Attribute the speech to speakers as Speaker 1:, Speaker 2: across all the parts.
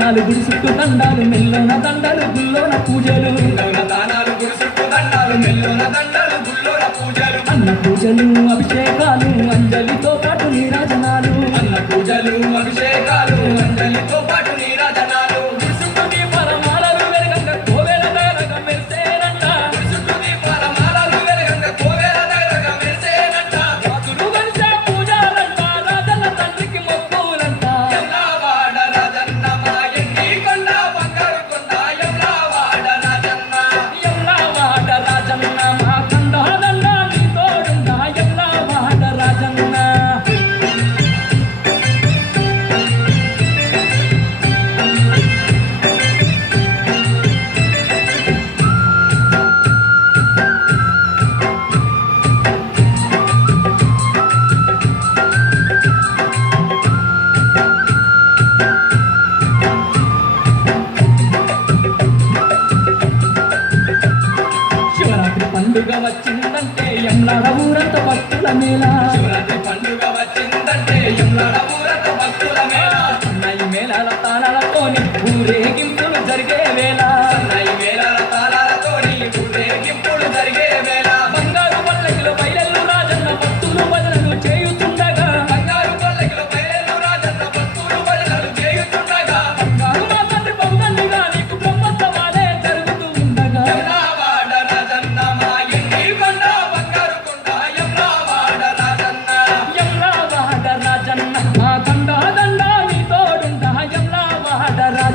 Speaker 1: గుడి చుట్టూ దండాలు మెల్లోన దండాలు గుల్లోన పూజలు.
Speaker 2: దౌన దానాలు గుడి చుట్టూ దండాలు మెల్లోన దండలు గుళ్ళోన పూజలు.
Speaker 1: అన్న పూజలు అభిషేకాలు అంజలితో పాటు నీరాజనాలు.
Speaker 2: అన్న పూజలు అభిషేకాలు
Speaker 1: పండుగ వచ్చిందంటే ఎమ్లాడ ఊరంత భక్తుల మేళ.
Speaker 2: శివరాత్రి పండుగ వచ్చిందంటే ఎల్లాడ ఊరట భక్తుల మేళ.
Speaker 1: అన్నయ్య మేళాల తాళాలతోని ఊరేగింపులు జరిగే వేళ.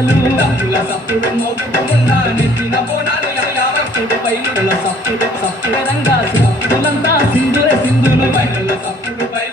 Speaker 1: సత్తులు
Speaker 2: సత్తుడు మోపుకు ముందా నెత్తిన బోనాలు యావత్తుడు
Speaker 1: పైలు సత్తుడు సత్తుడంగా సత్తులంతా సింధులు. పైలు సత్తుడు పైలు